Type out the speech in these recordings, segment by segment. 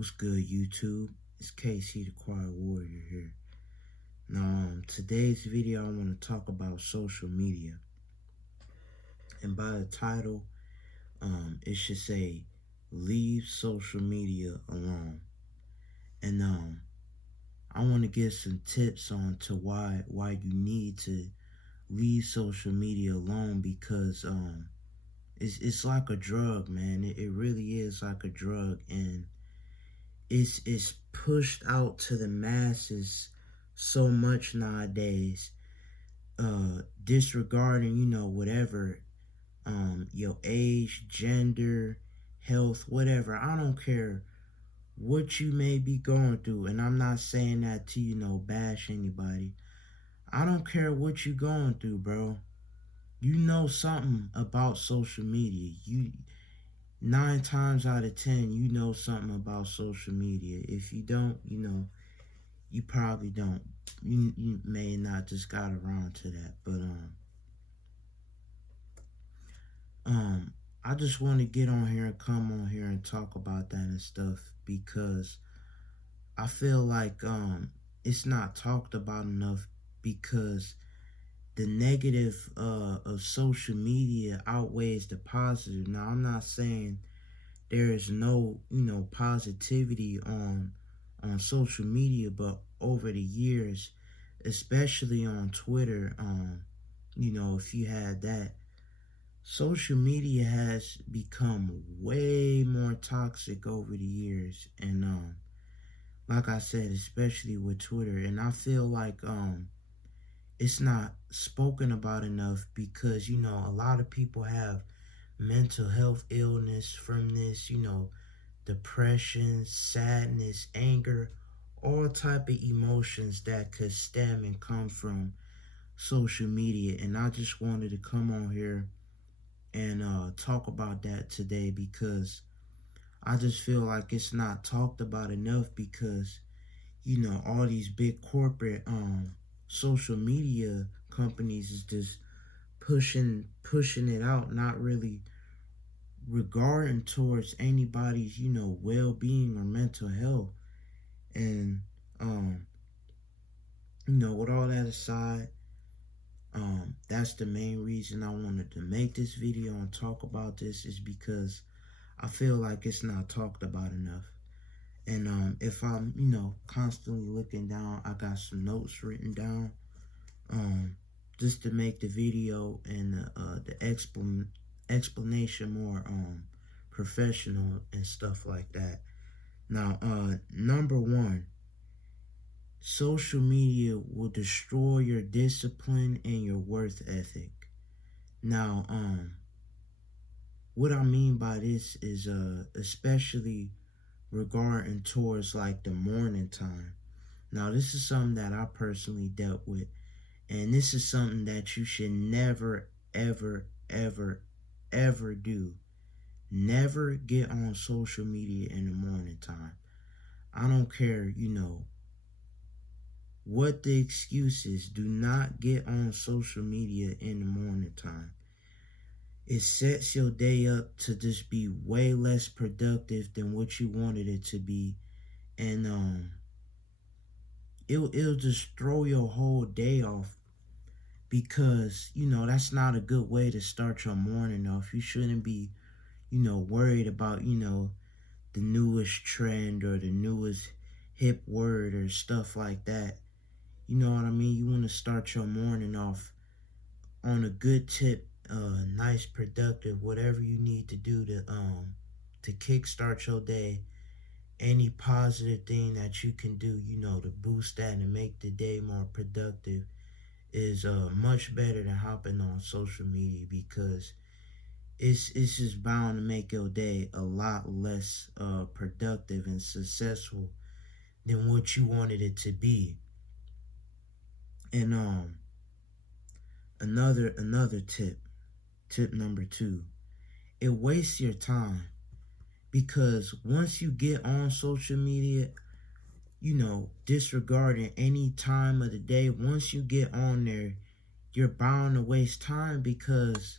What's good, YouTube? It's KC the Quiet Warrior here. Now, today's video, I want to talk about social media. And by the title, it should say, Leave Social Media Alone. And I want to give some tips on to why you need to leave social media alone, because it's like a drug, man. It really is like a drug, and it's pushed out to the masses so much nowadays, disregarding, whatever, your age, gender, health, whatever. I don't care what you may be going through, and I'm not saying that to, bash anybody. I don't care what you going through, bro. You know something about social media. You 9 times out of 10, you know something about social media. If you don't, you probably don't. You may not just got around to that. But I just want to get on here and come on here and talk about that and stuff, because I feel like it's not talked about enough, because the negative of social media outweighs the positive. Now, I'm not saying there is no, positivity on social media, but over the years, especially on Twitter, if you had that, social media has become way more toxic over the years. And like I said, especially with Twitter, and I feel like it's not spoken about enough, because a lot of people have mental health illness from this, depression, sadness, anger, all type of emotions that could stem and come from social media. And I just wanted to come on here and talk about that today, because I just feel like it's not talked about enough, because all these big corporate social media companies is just pushing it out, not really regarding towards anybody's, well-being or mental health. And with all that aside, that's the main reason I wanted to make this video and talk about this, is because I feel like it's not talked about enough. And if I'm, constantly looking down, I got some notes written down, just to make the video and the explanation more professional and stuff like that. Now, number one, social media will destroy your discipline and your worth ethic. Now, what I mean by this is especially regarding towards like the morning time. Now, this is something that I personally dealt with, and this is something that you should never, ever, ever, ever do. Never get on social media in the morning time. I don't care, what the excuse is. Do not get on social media in the morning time. It sets your day up to just be way less productive than what you wanted it to be. And it'll just throw your whole day off, because that's not a good way to start your morning off. You shouldn't be worried about the newest trend or the newest hip word or stuff like that. You know what I mean? You want to start your morning off on a good tip, nice, productive, whatever you need to do to kickstart your day. Any positive thing that you can do, to boost that and make the day more productive, is much better than hopping on social media, because it's just bound to make your day a lot less productive and successful than what you wanted it to be. And another tip number two, it wastes your time, because once you get on social media, disregarding any time of the day, once you get on there, you're bound to waste time, because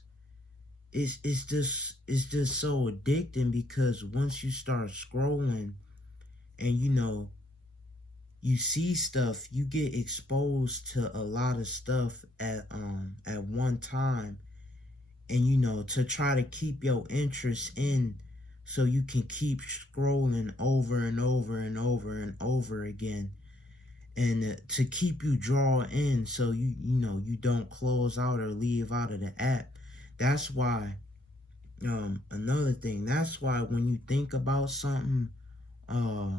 it's just so addicting. Because once you start scrolling, and you see stuff, you get exposed to a lot of stuff at one time, and to try to keep your interest in, so you can keep scrolling over and over and over and over again, and to keep you drawn in, so you don't close out or leave out of the app. That's why, another thing, that's why when you think about something, uh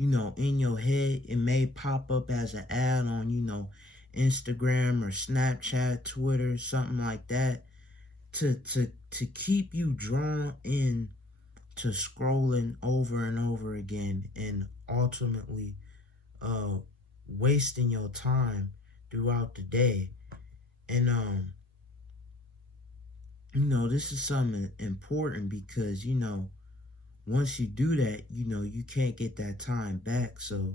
in your head, it may pop up as an ad on, Instagram or Snapchat, Twitter, something like that, to keep you drawn in to scrolling over and over again, and ultimately uh wasting your time throughout the day. And this is something important, because once you do that, you can't get that time back. So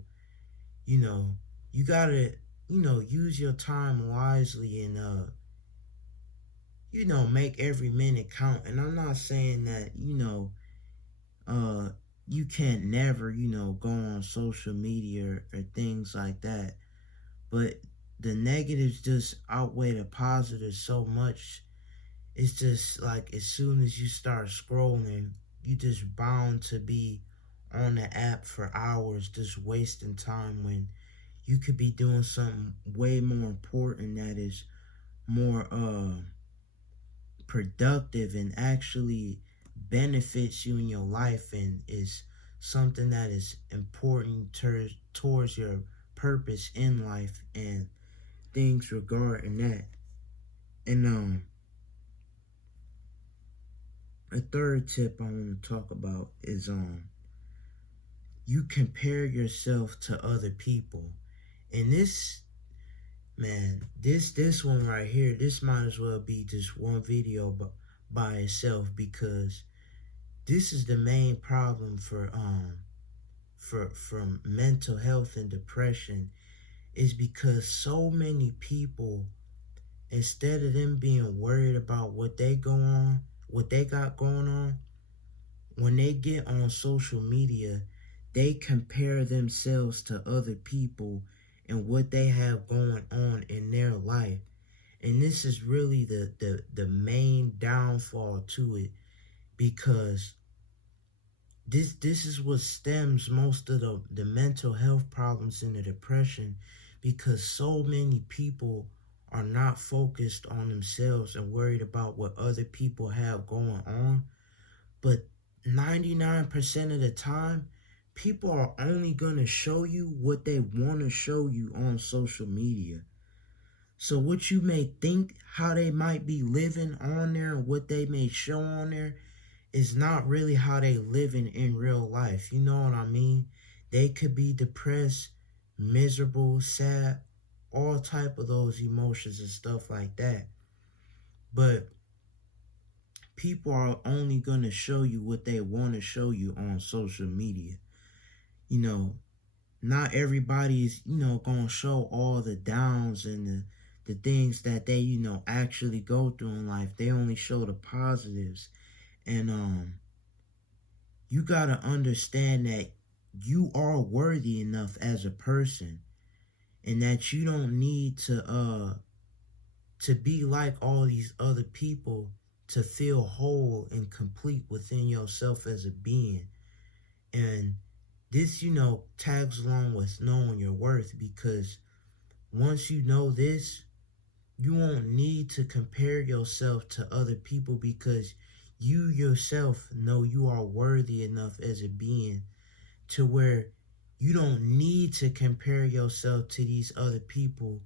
you know you gotta use your time wisely, and make every minute count. And I'm not saying that uh you can't never go on social media, or things like that, but the negatives just outweigh the positives so much. It's just like, as soon as you start scrolling, you just bound to be on the app for hours, just wasting time, when you could be doing something way more important, that is more productive, and actually benefits you in your life, and is something that is important towards your purpose in life, and things regarding that. And a third tip I want to talk about is, you compare yourself to other people. And this, man, this one right here, this might as well be just one video by itself, because this is the main problem for mental health and depression, is because so many people, instead of them being worried about what they got going on, when they get on social media, they compare themselves to other people and what they have going on in their life. And this is really the main downfall to it, because this is what stems most of the mental health problems and the depression, because so many people are not focused on themselves and worried about what other people have going on. But 99% of the time, people are only going to show you what they want to show you on social media. So what you may think how they might be living on there, and what they may show on there, is not really how they living in real life. You know what I mean? They could be depressed, miserable, sad, all type of those emotions and stuff like that. But people are only going to show you what they want to show you on social media. Not everybody is, going to show all the downs and the things that they, actually go through in life. They only show the positives. And you got to understand that you are worthy enough as a person, and that you don't need to be like all these other people to feel whole and complete within yourself as a being. And this, tags along with knowing your worth, because once you know this, you won't need to compare yourself to other people, because you yourself know you are worthy enough as a being, to where you don't need to compare yourself to these other people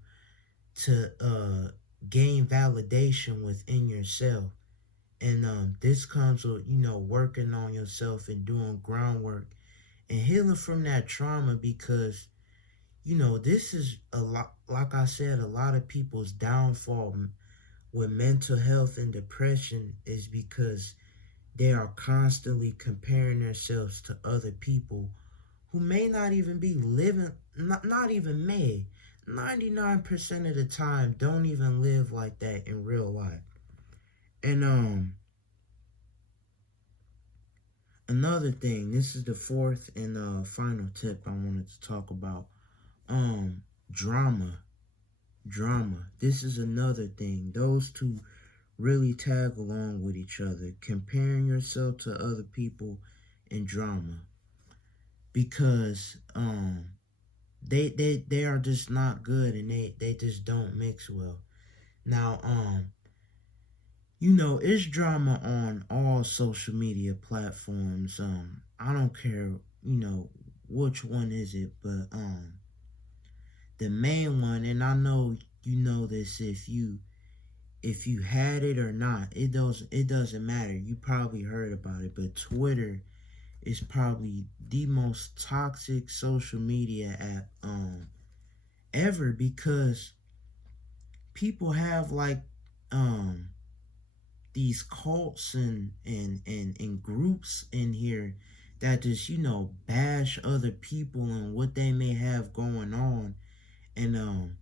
to gain validation within yourself. And this comes with, working on yourself and doing groundwork and healing from that trauma, because, this is a lot, like I said, a lot of people's downfall with mental health and depression, is because they are constantly comparing themselves to other people who may not even be living, not even may. 99% of the time don't even live like that in real life. And another thing, this is the fourth and final tip I wanted to talk about. Um, drama. Drama. This is another thing. Those two really tag along with each other. Comparing yourself to other people and drama. Because they are just not good, and they just don't mix well. Now, it's drama on all social media platforms. I don't care, which one is it, but the main one, and I know you know this if you had it or not, it doesn't matter. You probably heard about it, but Twitter is probably the most toxic social media app ever, because people have like um these cults and groups in here that just bash other people and what they may have going on, and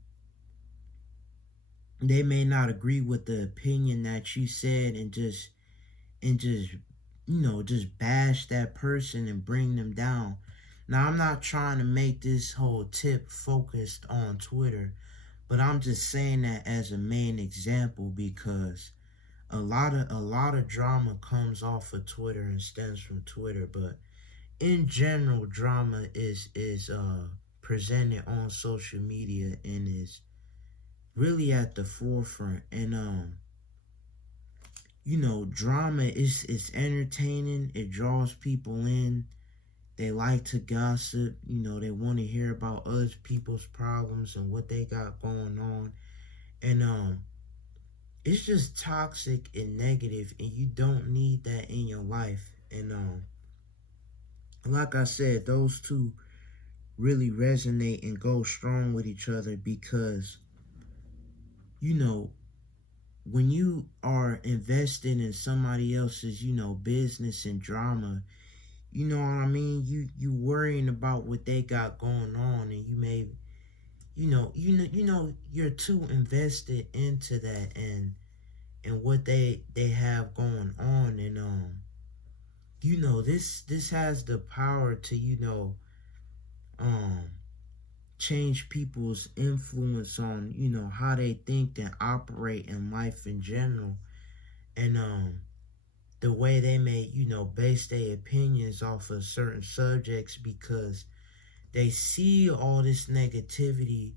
they may not agree with the opinion that you said, and just just bash that person and bring them down. Now, I'm not trying to make this whole tip focused on Twitter, but I'm just saying that as a main example, because a lot of drama comes off of Twitter and stems from Twitter. But in general, drama is presented on social media and is really at the forefront. And drama is entertaining. It draws people in. They like to gossip. They want to hear about other people's problems and what they got going on. And it's just toxic and negative, and you don't need that in your life. And like I said, those two really resonate and go strong with each other, because you know when you are invested in somebody else's business and drama, you know what I mean, you worrying about what they got going on, and you may you're too invested into that, and what they have going on. And this has the power to um change people's influence on how they think and operate in life in general. And the way they may base their opinions off of certain subjects, because they see all this negativity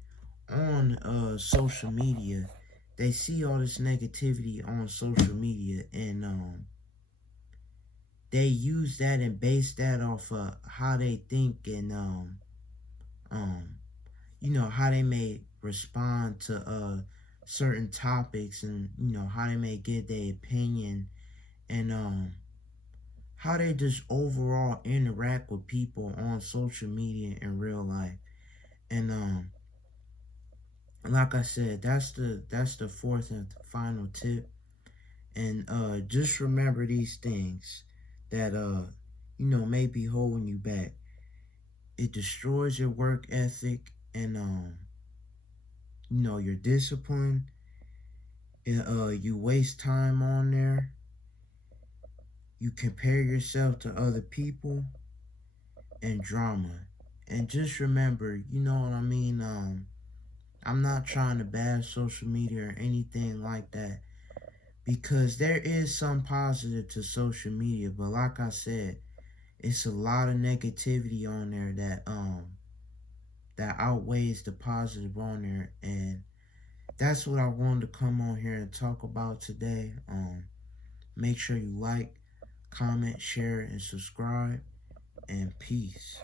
on social media. They see all this negativity on social media, and they use that and base that off of how they think, and um how they may respond to certain topics, and how they may get their opinion, and how they just overall interact with people on social media in real life. And like I said, that's the fourth and final tip. And just remember these things that may be holding you back. It destroys your work ethic, and your discipline. You waste time on there. You compare yourself to other people, and drama. And just remember, you know what I mean. I'm not trying to bash social media or anything like that, because there is some positive to social media, but like I said, it's a lot of negativity on there that outweighs the positive on there. And that's what I wanted to come on here and talk about today. Make sure you like, comment, share, and subscribe, and peace.